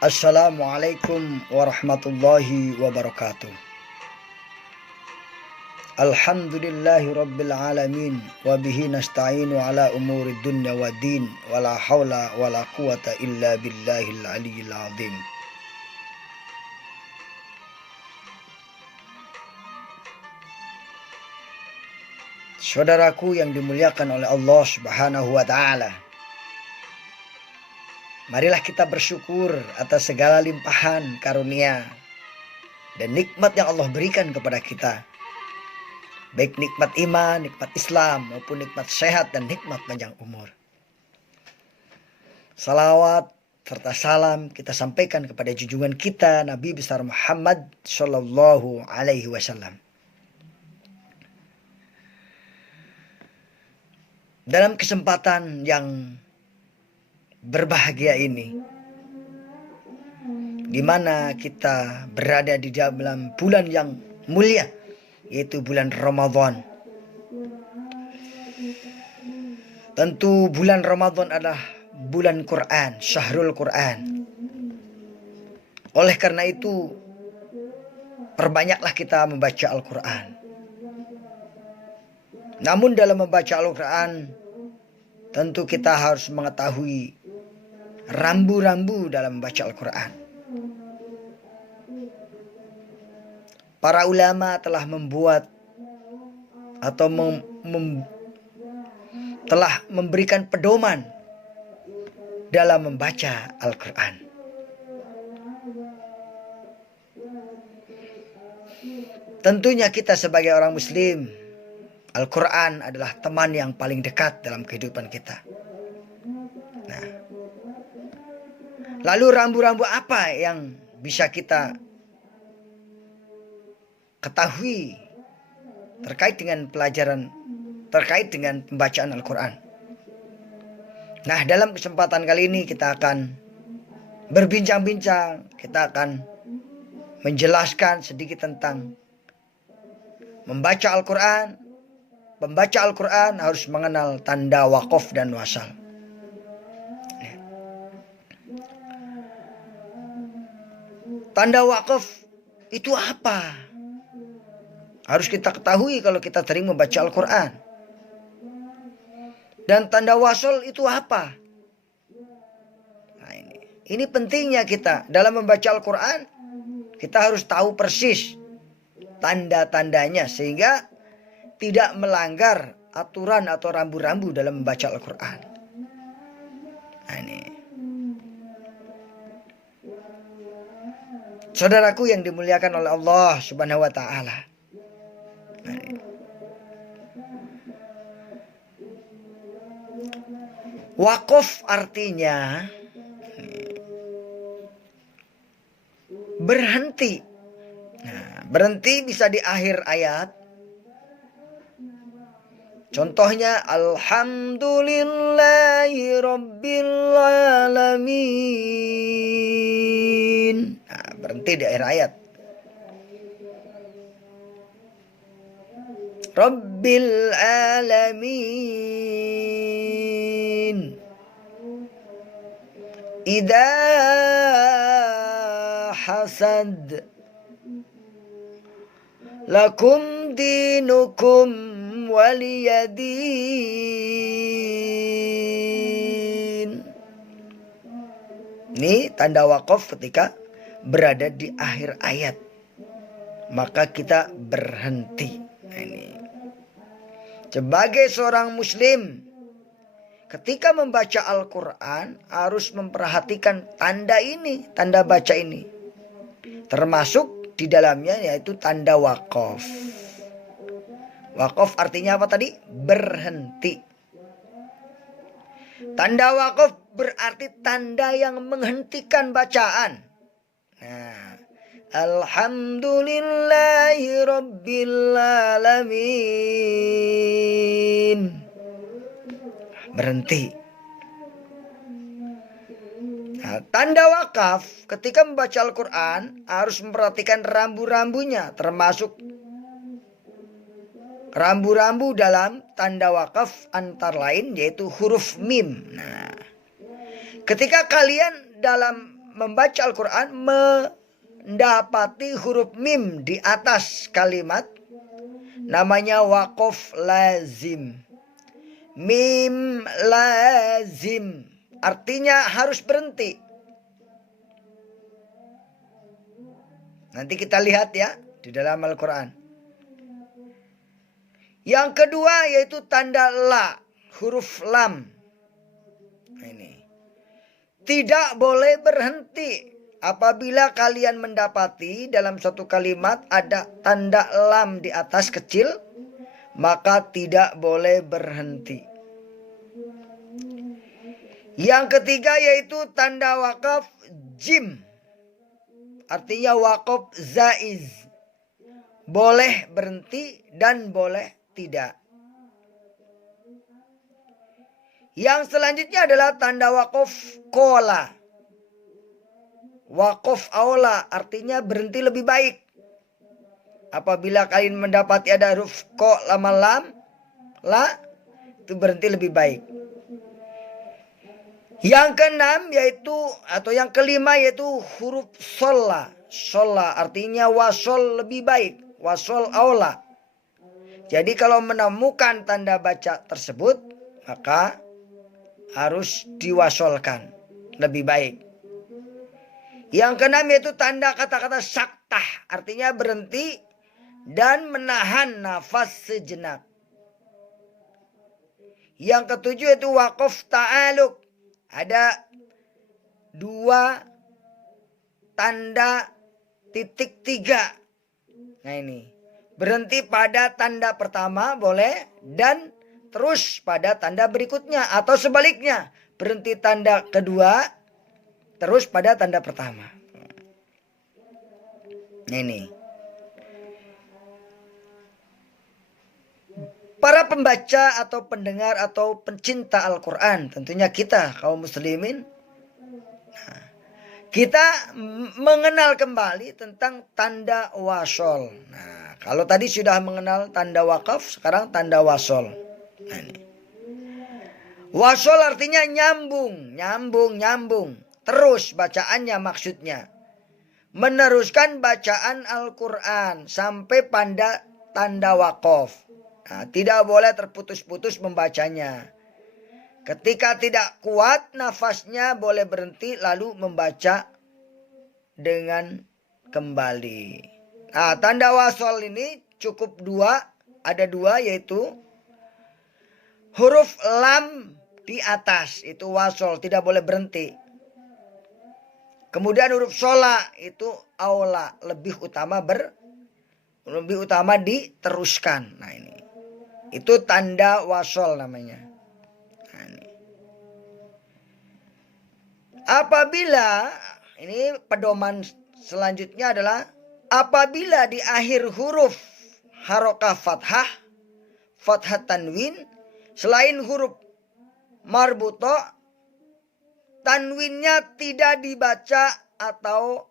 Assalamualaikum warahmatullahi wabarakatuh. Alhamdulillahi rabbil alamin wa bihi nasta'inu ala umuri dunya wa din wa la hawla wa la quwata illa billahil aliyyil azim. Saudaraku yang dimuliakan oleh Allah Subhanahu wa taala, marilah kita bersyukur atas segala limpahan karunia dan nikmat yang Allah berikan kepada kita. Baik nikmat iman, nikmat Islam, maupun nikmat sehat dan nikmat panjang umur. Salawat serta salam kita sampaikan kepada junjungan kita Nabi besar Muhammad Sallallahu Alaihi Wasallam. Dalam kesempatan yang berbahagia ini, di mana kita berada di dalam bulan yang mulia, yaitu bulan Ramadan. Tentu bulan Ramadan adalah bulan Quran, Syahrul Quran. Oleh karena itu, perbanyaklah kita membaca Al-Quran. Namun dalam membaca Al-Quran, tentu kita harus mengetahui rambu-rambu dalam membaca Al-Quran. Para ulama telah membuat atau telah memberikan pedoman dalam membaca Al-Quran. Tentunya kita sebagai orang Muslim, Al-Quran adalah teman yang paling dekat dalam kehidupan kita. Nah, lalu rambu-rambu apa yang bisa kita ketahui terkait dengan pelajaran, terkait dengan pembacaan Al-Quran? Nah, dalam kesempatan kali ini kita akan berbincang-bincang, kita akan menjelaskan sedikit tentang membaca Al-Quran. Pembaca Al-Quran harus mengenal tanda wakaf dan wasal. Tanda wakaf itu apa? Harus kita ketahui kalau kita sering membaca Al-Quran. Dan tanda wasal itu apa? Nah, ini pentingnya kita dalam membaca Al-Quran. Kita harus tahu persis tanda-tandanya sehingga tidak melanggar aturan atau rambu-rambu dalam membaca Al-Quran. Nah, ini. Saudaraku yang dimuliakan oleh Allah Subhanahu wa taala. Nah, ini. Wakaf artinya berhenti. Nah, berhenti bisa di akhir ayat. Contohnya Alhamdulillahi Rabbil Alamin. Nah, berhenti di akhir ayat. Rabbil Alamin. Idza hasad lakum dinukum waliyadin. Ini tanda wakaf ketika berada di akhir ayat. Maka kita berhenti. Nah, ini. Sebagai seorang muslim, ketika membaca Al-Quran harus memperhatikan tanda ini, tanda baca ini. Termasuk di dalamnya yaitu tanda wakaf. Wakaf artinya apa tadi? Berhenti. Tanda wakaf berarti tanda yang menghentikan bacaan. Nah, Alhamdulillahi Rabbil Alamin. Berhenti. Nah, tanda wakaf ketika membaca Al-Quran harus memperhatikan rambu-rambunya, termasuk rambu-rambu dalam tanda wakaf antara lain yaitu huruf mim. Nah, ketika kalian dalam membaca Al-Quran mendapati huruf mim di atas kalimat, namanya waqaf lazim. Mim lazim artinya harus berhenti. Nanti kita lihat ya di dalam Al-Quran. Yang kedua yaitu tanda la, huruf lam. Ini tidak boleh berhenti. Apabila kalian mendapati dalam suatu kalimat ada tanda lam di atas kecil, maka tidak boleh berhenti. Yang ketiga yaitu tanda wakaf jim. Artinya wakaf zaiz. Boleh berhenti dan boleh tidak. Yang selanjutnya adalah tanda wakaf kola. Wakaf aula artinya berhenti lebih baik. Apabila kalian mendapati ada huruf ko lama lam, la, itu berhenti lebih baik. Yang keenam yaitu atau yang kelima yaitu huruf sola. Sola artinya wasol lebih baik, wasol aula. Jadi kalau menemukan tanda baca tersebut, maka harus diwasolkan lebih baik. Yang keenam yaitu tanda kata-kata saktah, artinya berhenti dan menahan nafas sejenak. Yang ketujuh yaitu waqaf ta'aluk. Ada dua tanda titik tiga. Nah ini, berhenti pada tanda pertama boleh dan terus pada tanda berikutnya. Atau sebaliknya, berhenti tanda kedua terus pada tanda pertama. Nah ini. Para pembaca atau pendengar atau pencinta Al-Quran, tentunya kita kaum muslimin, kita mengenal kembali tentang tanda wasol. Nah, kalau tadi sudah mengenal tanda wakaf, sekarang tanda wasol. Nah, ini. Wasol artinya nyambung, nyambung. Terus bacaannya maksudnya. Meneruskan bacaan Al-Quran sampai pada tanda wakaf. Nah, tidak boleh terputus-putus membacanya. Ketika tidak kuat nafasnya boleh berhenti lalu membaca dengan kembali. Nah, tanda wasol ini cukup ada dua yaitu huruf lam di atas itu wasol, tidak boleh berhenti. Kemudian huruf sola itu aula, lebih utama diteruskan. Nah ini. Itu tanda wasol namanya. Nah, ini. Apabila, ini pedoman selanjutnya adalah apabila di akhir huruf harokah fathah, fathah tanwin, selain huruf marbuto, tanwinnya tidak dibaca atau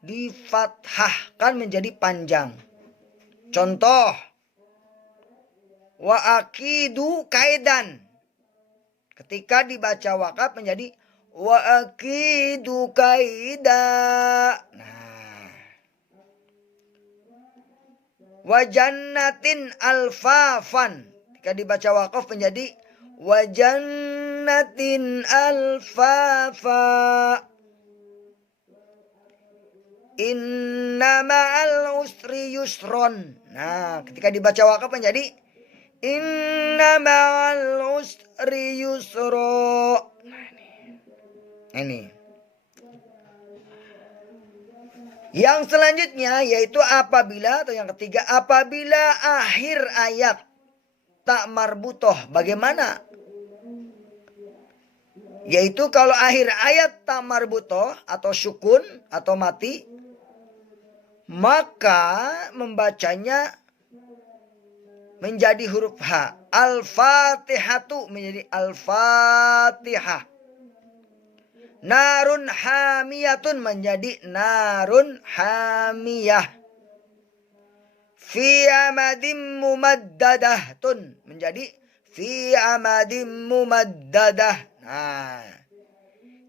difathahkan menjadi panjang. Contoh, wa akidu kaidan. Ketika dibaca wakaf menjadi wa akidu kaida. Nah. Wa jannatin alfafan. Ketika dibaca wakaf menjadi wa jannatin alfafa. Inna ma'al usri yusron. Nah, ketika dibaca wakaf menjadi inna ma'al usri yusro. Ini. Yang selanjutnya yaitu apabila, atau yang ketiga, apabila akhir ayat tak marbutoh. Bagaimana? Yaitu kalau akhir ayat tak marbutoh atau sukun atau mati, maka membacanya menjadi huruf H. Al-Fatihatu menjadi Al-Fatihah. Narun hamiyatun menjadi narun hamiyah. Fi amadim mumaddadatun menjadi fi amadim mumaddadah. Nah,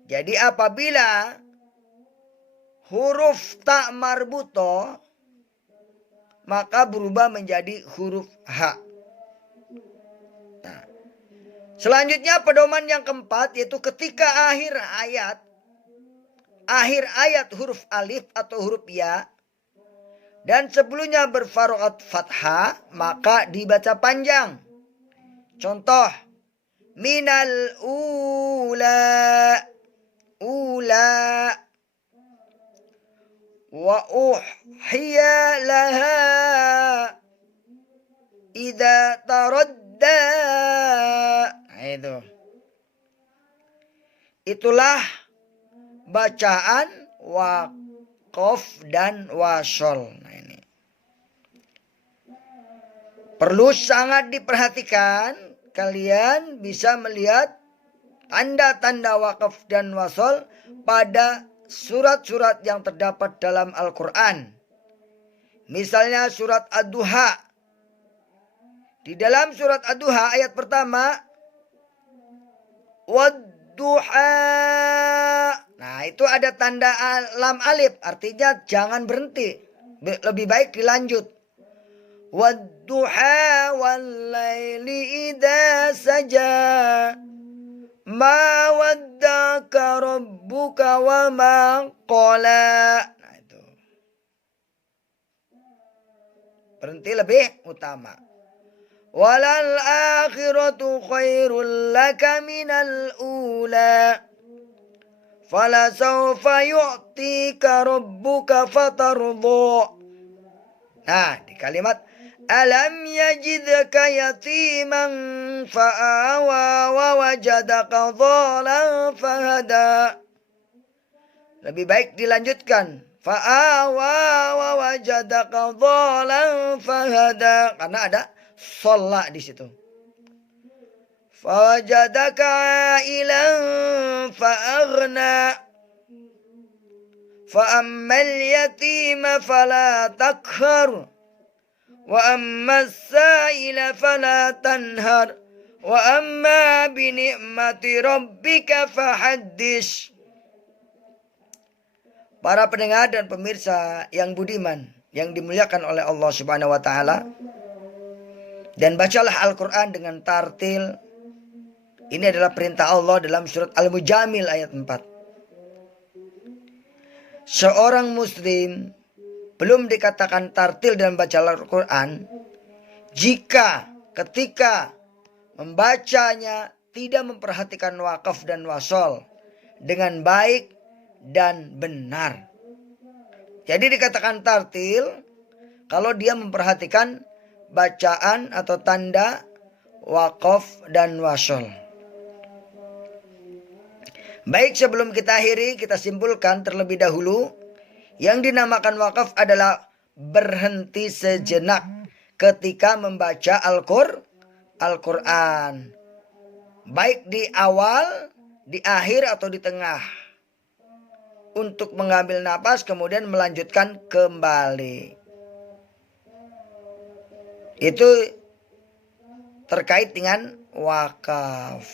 Jadi apabila huruf ta marbuto, maka berubah menjadi huruf H. Nah, selanjutnya pedoman yang keempat yaitu ketika akhir ayat huruf alif atau huruf ya dan sebelumnya berfarokat fathah, maka dibaca panjang. Contoh, minal ula wa uhhiya laha idza taradda. Nah, itulah bacaan waqaf dan wasol. Nah, ini perlu sangat diperhatikan. Kalian bisa melihat tanda-tanda waqaf dan wasol pada surat-surat yang terdapat dalam Al-Quran. Misalnya surat Ad-Duha. Di dalam surat Ad-Duha ayat pertama, Wad-Duha. Nah, itu ada tanda lam alif, artinya jangan berhenti. Lebih baik dilanjut. Wad-Duha wal-laili idza saja. Ma waddaka rabbuka wa ma qala. Nah, itu. Berhenti lebih utama. Walal akhiratu khairul laka minal ula. Fala sawfa yu'tika rabbuka fatarda. Nah, di kalimat alam yajidka yatiman fa'awa wa wajadaka dhalan fahada. Lebih baik dilanjutkan. Fa'awa wa wajadaka dhalan fahada. Karena ada sholat di situ. Fawajadaka ilan fa'aghna. Fa'ammal yatima fala takhar. Wa amma as-sa'ila fala tanhar. Wa amma bi ni'mati rabbika fahaddits. Para pendengar dan pemirsa yang budiman, yang dimuliakan oleh Allah Subhanahu wa taala, dan bacalah Al-Qur'an dengan tartil. Ini adalah perintah Allah dalam surat Al-Mujamil ayat 4. Seorang muslim belum dikatakan tartil dalam baca Al-Quran jika ketika membacanya tidak memperhatikan wakaf dan wasol dengan baik dan benar. Jadi dikatakan tartil kalau dia memperhatikan bacaan atau tanda wakaf dan wasol. Baik, sebelum kita akhiri, kita simpulkan terlebih dahulu. Yang dinamakan wakaf adalah berhenti sejenak ketika membaca Al-Quran. Baik di awal, di akhir atau di tengah. Untuk mengambil napas kemudian melanjutkan kembali. Itu terkait dengan wakaf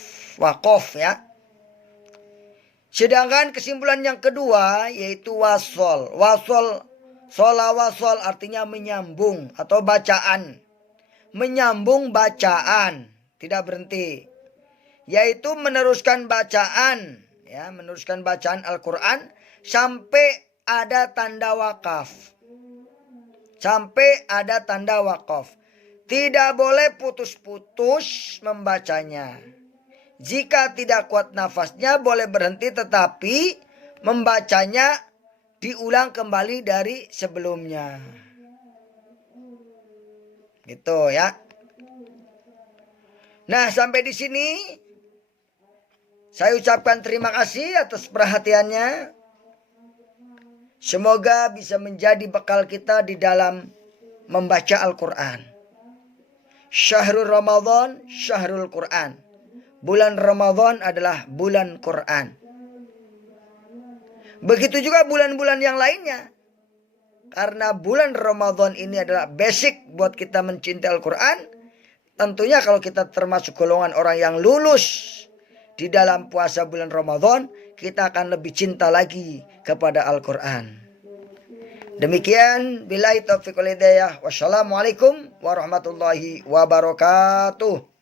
ya. Sedangkan kesimpulan yang kedua yaitu wasol. Sola wasol artinya menyambung atau bacaan. Menyambung bacaan, tidak berhenti. Yaitu meneruskan bacaan, ya, meneruskan bacaan Al-Quran sampai ada tanda wakaf. Sampai ada tanda wakaf. Tidak boleh putus-putus membacanya. Jika tidak kuat nafasnya boleh berhenti tetapi membacanya diulang kembali dari sebelumnya. Gitu ya. Nah, sampai di sini saya ucapkan terima kasih atas perhatiannya. Semoga bisa menjadi bekal kita di dalam membaca Al-Quran. Syahrul Ramadan, Syahrul Quran. Bulan Ramadan adalah bulan Quran. Begitu juga bulan-bulan yang lainnya. Karena bulan Ramadan ini adalah basic buat kita mencintai Al-Quran. Tentunya kalau kita termasuk golongan orang yang lulus di dalam puasa bulan Ramadan, kita akan lebih cinta lagi kepada Al-Quran. Demikian, billahi taufiq wal hidayah. Wassalamualaikum warahmatullahi wabarakatuh.